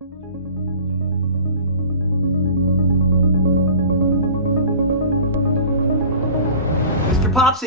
MrPopZit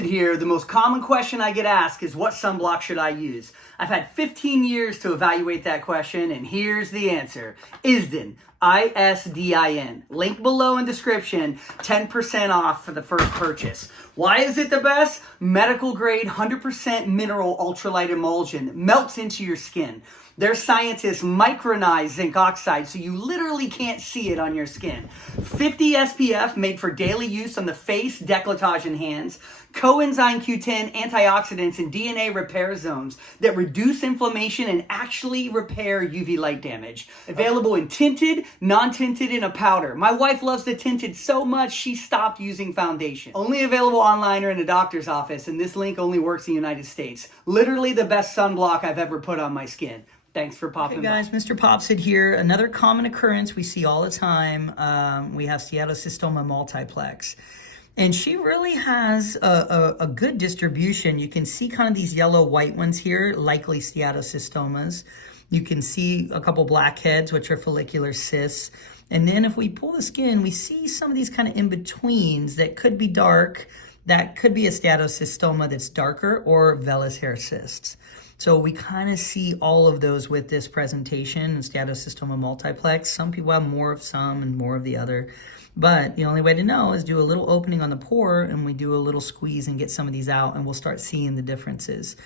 here. The most common question I get asked is, what sunblock should I use? I've had 15 years to evaluate that question, and here's the answer. ISDIN. ISDIN. Link below in description. 10% off for the first purchase. Why is it the best? Medical grade, 100% mineral ultralight emulsion. Melts into your skin. Their scientists micronize zinc oxide so you literally can't see it on your skin. 50 SPF made for daily use on the face, décolletage, and hands. Coenzyme Q10 antioxidants and DNA repair zones that reduce inflammation and actually repair UV light damage. Available in tinted, non-tinted, and a powder. My wife loves the tinted so much she stopped using foundation. Only available online or in a doctor's office, and this link only works in the United States. Literally the best sunblock I've ever put on my skin. Thanks for popping by. Hey guys, MrPopZit here. Another common occurrence we see all the time. We have steatocystoma multiplex. And she really has a good distribution. You can see kind of these yellow white ones here, likely steatocystomas. You can see a couple blackheads, which are follicular cysts. And then if we pull the skin, we see some of these kind of in-betweens that could be dark. That could be a steatocystoma that's darker, or vellus hair cysts. So we kind of see all of those with this presentation, steatocystoma multiplex. Some people have more of some and more of the other. But the only way to know is do a little opening on the pore, and we do a little squeeze and get some of these out, and we'll start seeing the differences.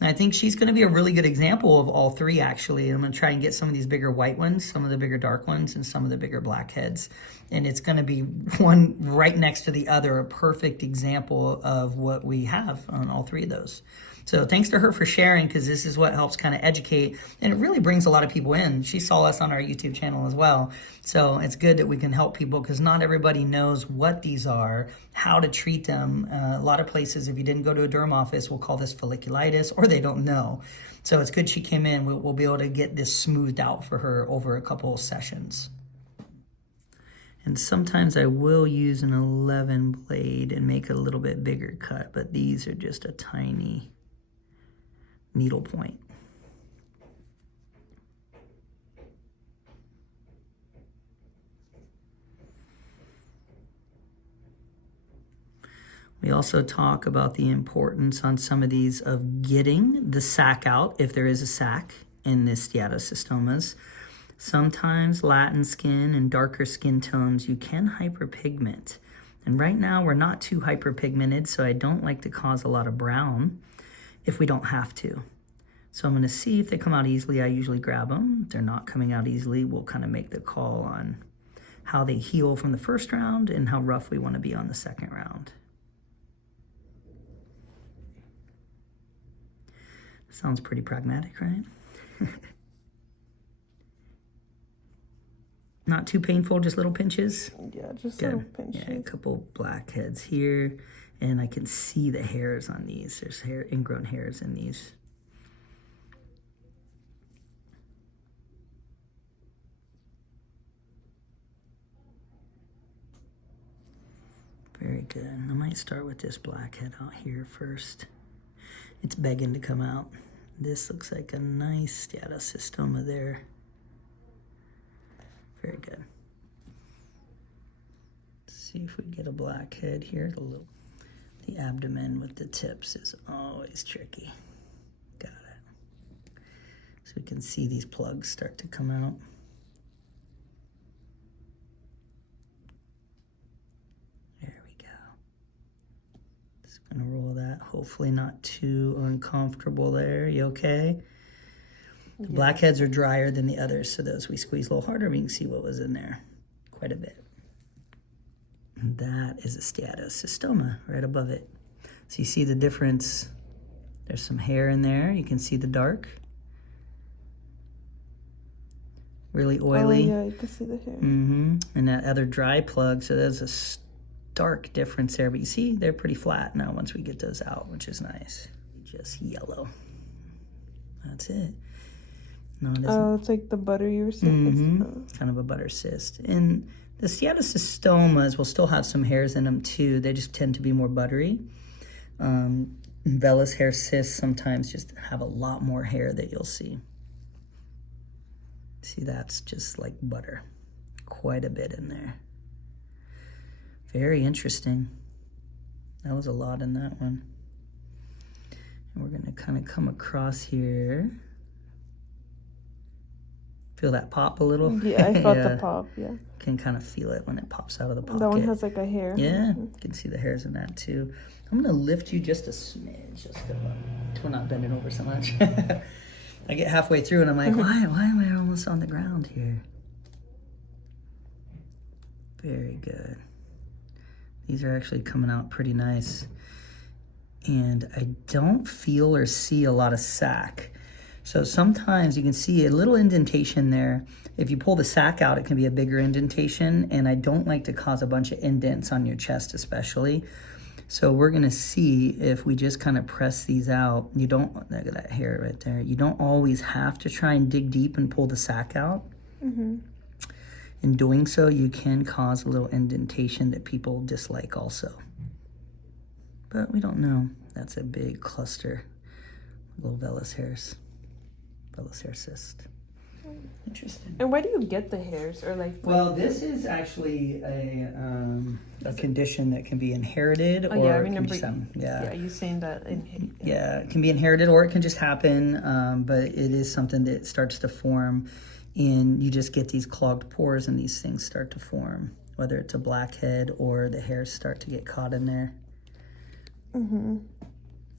And I think she's going to be a really good example of all three, actually. I'm going to try and get some of these bigger white ones, some of the bigger dark ones, and some of the bigger blackheads. And it's going to be one right next to the other, a perfect example of what we have on all three of those. So thanks to her for sharing, because this is what helps kind of educate, and it really brings a lot of people in. She saw us on our YouTube channel as well. So it's good that we can help people, because not everybody knows what these are, how to treat them. A lot of places, if you didn't go to a derm office, will call this folliculitis, or they don't know. So it's good she came in. We'll be able to get this smoothed out for her over a couple of sessions. And sometimes I will use an 11 blade and make a little bit bigger cut, but these are just a tiny needle point. We also talk about the importance on some of these of getting the sac out, if there is a sac in this steatocystomas. Sometimes Latin skin and darker skin tones, you can hyperpigment. And right now we're not too hyperpigmented, so I don't like to cause a lot of brown if we don't have to. So I'm going to see if they come out easily. I usually grab them. If they're not coming out easily, we'll kind of make the call on how they heal from the first round and how rough we want to be on the second round. Sounds pretty pragmatic, right? Not too painful, just little pinches? Yeah, just good. Little pinches. Yeah, a couple blackheads here, and I can see the hairs on these. There's ingrown hairs in these. Very good. I might start with this blackhead out here first. It's begging to come out. This looks like a nice steatocystoma there. Very good. Let's see if we get a blackhead here. The abdomen with the tips is always tricky. Got it. So we can see these plugs start to come out. Gonna roll that, hopefully not too uncomfortable there. You okay? The blackheads are drier than the others, so those we squeeze a little harder, we can see what was in there quite a bit. And that is a steatocystoma right above it. So you see the difference. There's some hair in there. You can see the dark. Really oily. Oh, yeah, you can see the hair. And that other dry plug, so there's a stark difference there, but you see they're pretty flat now once we get those out, which is nice. Just yellow. That's it. No, it isn't. Oh, it's like the butter you were saying. It's kind of a butter cyst. And the steatocystomas will still have some hairs in them too. They just tend to be more buttery. Vellus hair cysts sometimes just have a lot more hair that you'll see. See, that's just like butter. Quite a bit in there. Very interesting. That was a lot in that one. And we're gonna kind of come across here. Feel that pop a little? Yeah, I felt the pop, yeah. Can kind of feel it when it pops out of the pocket. That one has like a hair. Yeah, you can see the hairs in that too. I'm gonna lift you just a smidge, just so we're not bending over so much. I get halfway through and I'm like, why am I almost on the ground here? Very good. These are actually coming out pretty nice. And I don't feel or see a lot of sack. So sometimes you can see a little indentation there. If you pull the sack out, it can be a bigger indentation, and I don't like to cause a bunch of indents on your chest especially. So we're gonna see if we just kind of press these out. You don't, look at that hair right there. You don't always have to try and dig deep and pull the sack out. Mm-hmm. In doing so, you can cause a little indentation that people dislike also. But we don't know. That's a big cluster, little vellus hairs. Vellus hair cyst. Interesting. And where do you get the hairs, or like? Well, this is actually a condition that can be inherited, Oh, or yeah, I it can remember. just happen. Yeah, you saying that. Yeah, it can be inherited, or it can just happen. But it is something that starts to form, and you just get these clogged pores, and these things start to form. Whether it's a blackhead or the hairs start to get caught in there. Mm-hmm.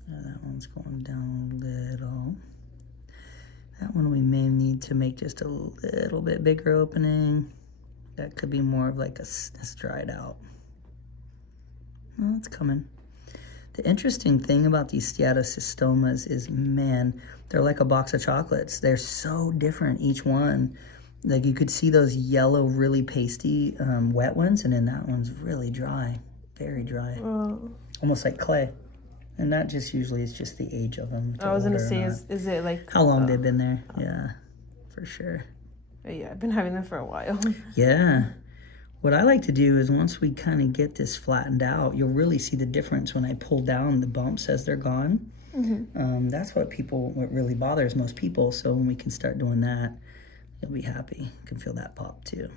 That one's going down a little. That one we may need to make just a little bit bigger opening. That could be more of like it's dried out. Well, it's coming. The interesting thing about these steatocystomas is, man, they're like a box of chocolates. They're so different, each one. Like you could see those yellow, really pasty, wet ones, and then that one's really dry, very dry. Almost like clay. And that just usually is just the age of them. I was gonna say, is it like how long they've been there? Yeah, for sure. Yeah, I've been having them for a while. Yeah. What I like to do is once we kind of get this flattened out, you'll really see the difference when I pull down the bumps as they're gone. Mm-hmm. That's what really bothers most people. So when we can start doing that, you'll be happy. You can feel that pop too.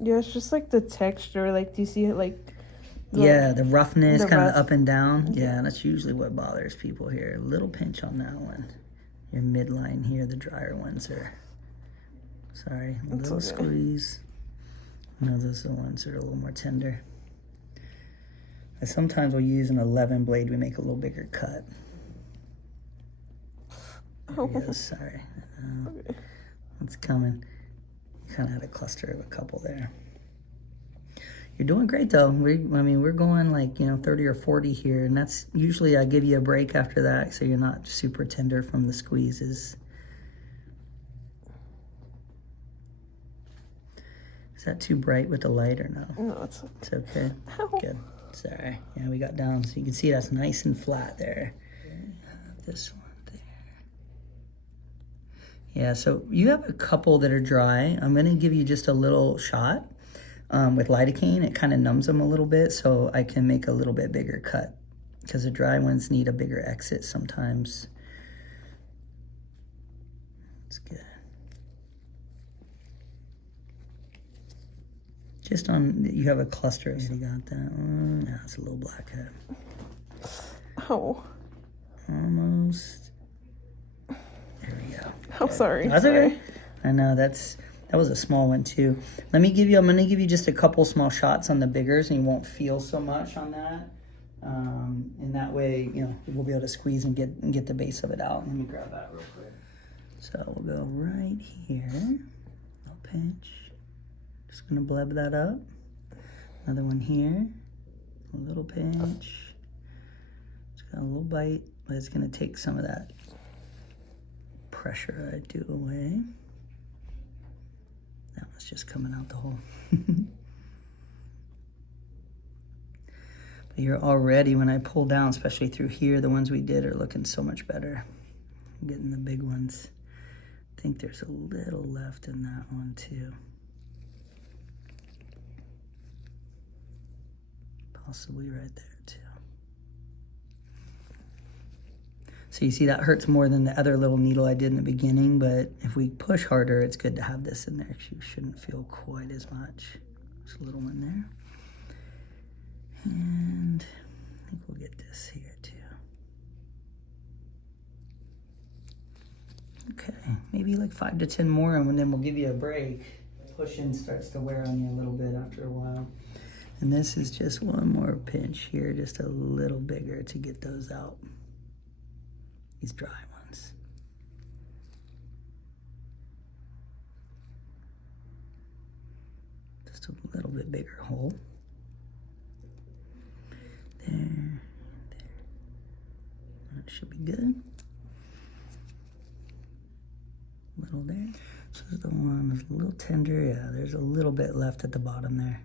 Yeah, it's just like the texture. Like, do you see it like? The roughness, kind of up and down. Yeah, that's usually what bothers people here. A little pinch on that one. Your midline here, the drier ones are, sorry, a little squeeze. No, those are the ones that are a little more tender. I sometimes will use an 11 blade. We make a little bigger cut. There it goes, sorry. It's coming. Kind of had a cluster of a couple there. You're doing great though. We're going like, 30 or 40 here, and that's usually I give you a break after that so you're not super tender from the squeezes. Is that too bright with the light or no? No, it's okay. Good. Sorry. Yeah, we got down so you can see that's nice and flat there. This one there. Yeah, so you have a couple that are dry. I'm gonna give you just a little shot. With lidocaine, it kind of numbs them a little bit, so I can make a little bit bigger cut because the dry ones need a bigger exit sometimes. That's good. Just you have a cluster. You got that one. Yeah, it's a little blackhead. Oh. Almost. There we go. I'm sorry. That's okay. I know that was a small one too. I'm gonna give you just a couple small shots on the biggers, and you won't feel so much on that. And that way, we'll be able to squeeze and get the base of it out. Let me grab that real quick. So we'll go right here. Little pinch. Just gonna bleb that up. Another one here. A little pinch. It's got a little bite, but it's gonna take some of that pressure I do away. That one's just coming out the hole. But you're already, when I pull down, especially through here, the ones we did are looking so much better. I'm getting the big ones. I think there's a little left in that one too. Possibly right there too. So you see that hurts more than the other little needle I did in the beginning, but if we push harder, it's good to have this in there. You shouldn't feel quite as much. Just a little one there. And I think we'll get this here too. Okay, maybe like 5 to 10 more, and then we'll give you a break. Pushing starts to wear on you a little bit after a while. And this is just one more pinch here, just a little bigger to get those out. These dry ones. Just a little bit bigger hole. There. That should be good. Little there. This is the one that's a little tender. Yeah, there's a little bit left at the bottom there.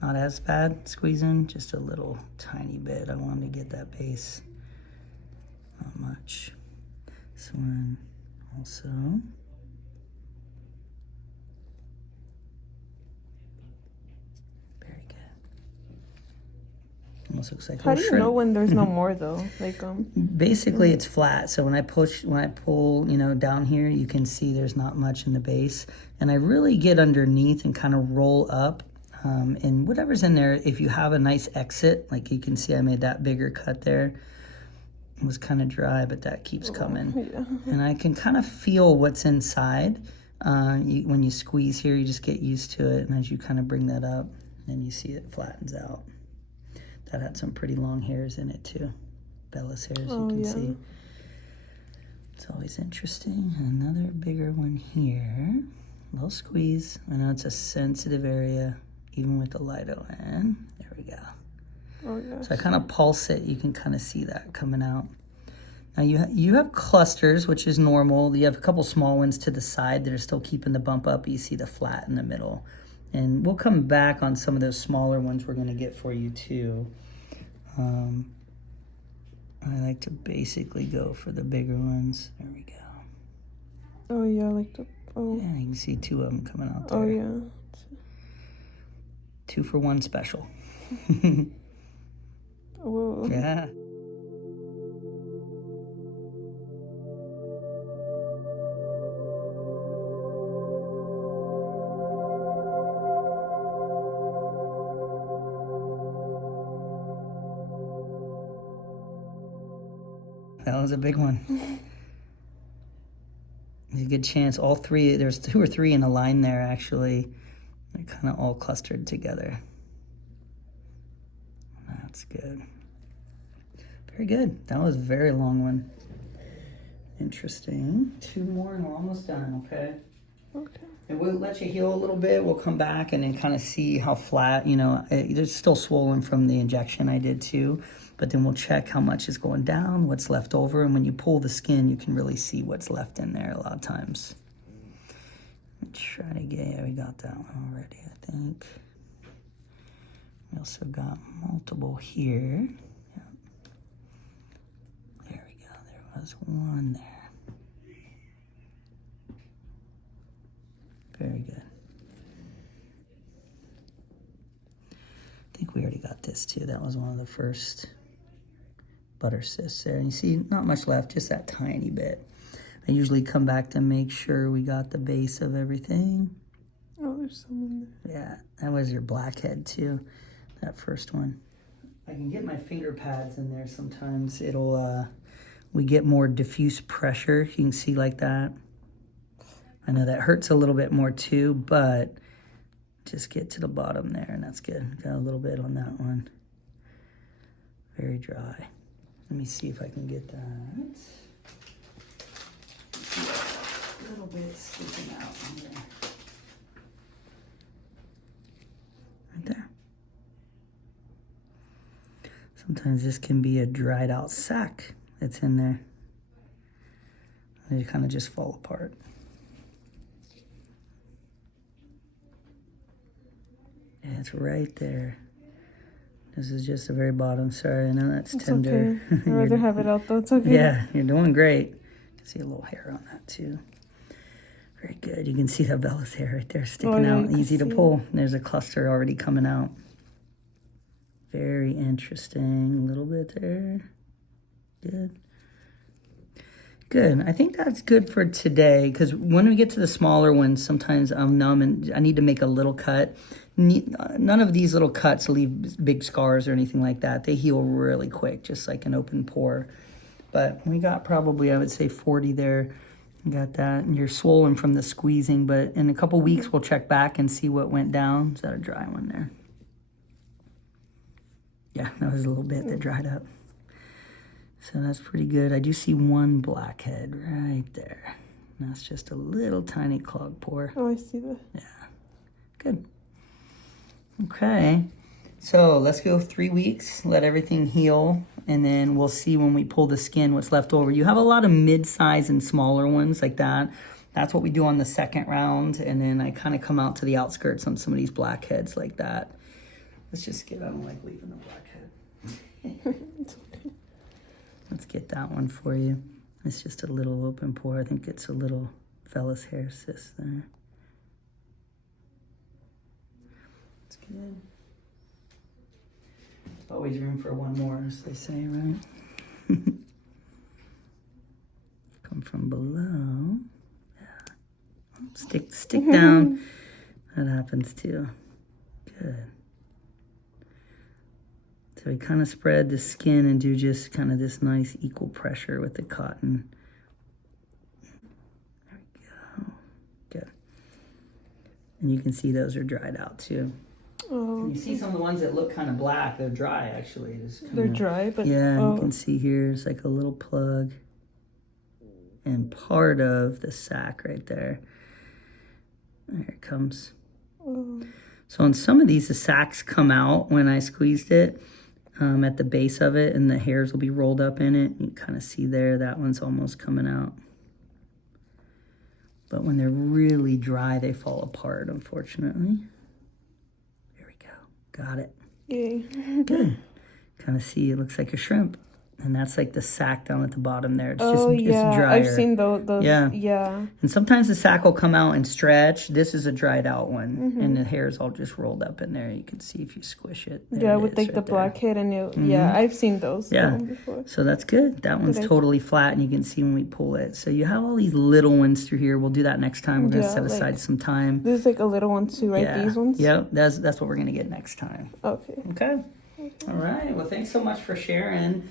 Not as bad squeezing, just a little tiny bit. I wanted to get that base. Not much. This one also. Very good. Almost looks like How do you know when there's no more though? Like basically it's flat. So when I pull, you know, down here, you can see there's not much in the base. And I really get underneath and kind of roll up. And whatever's in there, if you have a nice exit, like you can see I made that bigger cut there. It was kind of dry, but that keeps coming. Yeah. And I can kind of feel what's inside. When you squeeze here, you just get used to it. And as you kind of bring that up, then you see it flattens out. That had some pretty long hairs in it too. Vellus hairs, you can see. It's always interesting. Another bigger one here. A little squeeze. I know it's a sensitive area, even with the light on. There we go. Oh, yes. So I kind of pulse it. You can kind of see that coming out. Now you have clusters, which is normal. You have a couple small ones to the side that are still keeping the bump up. You see the flat in the middle. And we'll come back on some of those smaller ones we're going to get for you too. I like to basically go for the bigger ones. There we go. Oh yeah, like the Yeah, you can see 2 of them coming out there. Oh yeah. 2 for 1 special. Whoa. Yeah. That was a big one. There's a good chance all 3, there's 2 or 3 in a line there actually. They're kind of all clustered together. That's good. Very good. That was a very long one. Interesting. 2 more and we're almost done, okay? Okay. And we'll let you heal a little bit. We'll come back and then kind of see how flat, you know, it's still swollen from the injection I did too. But then we'll check how much is going down, what's left over. And when you pull the skin, you can really see what's left in there a lot of times. Let's try to get, yeah, we got that one already, I think. We also got multiple here. Yep. There we go. There was one there. Very good. I think we already got this too. That was one of the first butter cysts there. And you see not much left, just that tiny bit. I usually come back to make sure we got the base of everything. Oh, there's someone there. Yeah, that was your blackhead too, that first one. I can get my finger pads in there sometimes. It'll, we get more diffuse pressure. You can see like that. I know that hurts a little bit more too, but just get to the bottom there and that's good. Got a little bit on that one. Very dry. Let me see if I can get that. A little bit sticking out on there. Right there. Sometimes this can be a dried out sack that's in there. They kind of just fall apart. Yeah, it's right there. This is just the very bottom. Sorry, I know that's It's tender. okay. I'd rather have it out though. It's okay. Yeah, you're doing great. You can see a little hair on that too. Very good. You can see the vellus hair right there sticking yeah, out. you Easy to can see pull. There's a cluster already coming out. Very interesting. A little bit there. good. Good. I think that's good for today because when we get to the smaller ones, sometimes I'm numb and I need to make a little cut. None of these little cuts leave big scars or anything like that. They heal really quick, just like an open pore. But we got probably, I would say, 40 there. You got that. And you're swollen from the squeezing. But in a couple weeks, we'll check back and see what went down. Is that a dry one there? Yeah, that was a little bit that dried up. So that's pretty good. I do see one blackhead right there. And that's just a little tiny clogged pore. Oh, I see that. Yeah, good. Okay, so let's go 3 weeks, let everything heal, and then we'll see when we pull the skin what's left over. You have a lot of mid-size and smaller ones like that. That's what we do on the second round, and then I kind of come out to the outskirts on some of these blackheads like that. Let's just get, I don't like leaving the blackhead. It's okay. Let's get that one for you. It's just a little open pore. I think it's a little vellus hair cyst there. That's good. Always room for one more, as they say, right? Come from below. Yeah. Stick down. That happens too. Good. So we kind of spread the skin and do just kind of this nice equal pressure with the cotton. There we go. Good. And you can see those are dried out too. Oh, And you see some of the ones that look kind of black, they're dry actually. they're dry, but Yeah, oh. you can see here it's like a little plug and part of the sac right there. There it comes. Oh. So on some of these, the sacs come out when I squeezed it. At the base of it, and the hairs will be rolled up in it. You kind of see there, that one's almost coming out. But when they're really dry, they fall apart, unfortunately. There we go. Got it. Yay. Good. Kind of see, it looks like a shrimp. And that's like the sac down at the bottom there. It's Oh, just yeah. it's drier. I've seen those. Yeah. Yeah. And sometimes the sac will come out and stretch. This is a dried out one. And the hair's all just rolled up in there. You can see if you squish it. There Yeah, it with is like right the there. blackhead and it. Yeah, I've seen those Yeah. before. So that's good. That one's totally flat, and you can see when we pull it. So you have all these little ones through here. We'll do that next time. We're going to Yeah, set aside like- some time. This is like a little one too, right? Yeah. These ones? Yep, that's what we're going to get next time. Okay. Okay. All right. Well, thanks so much for sharing.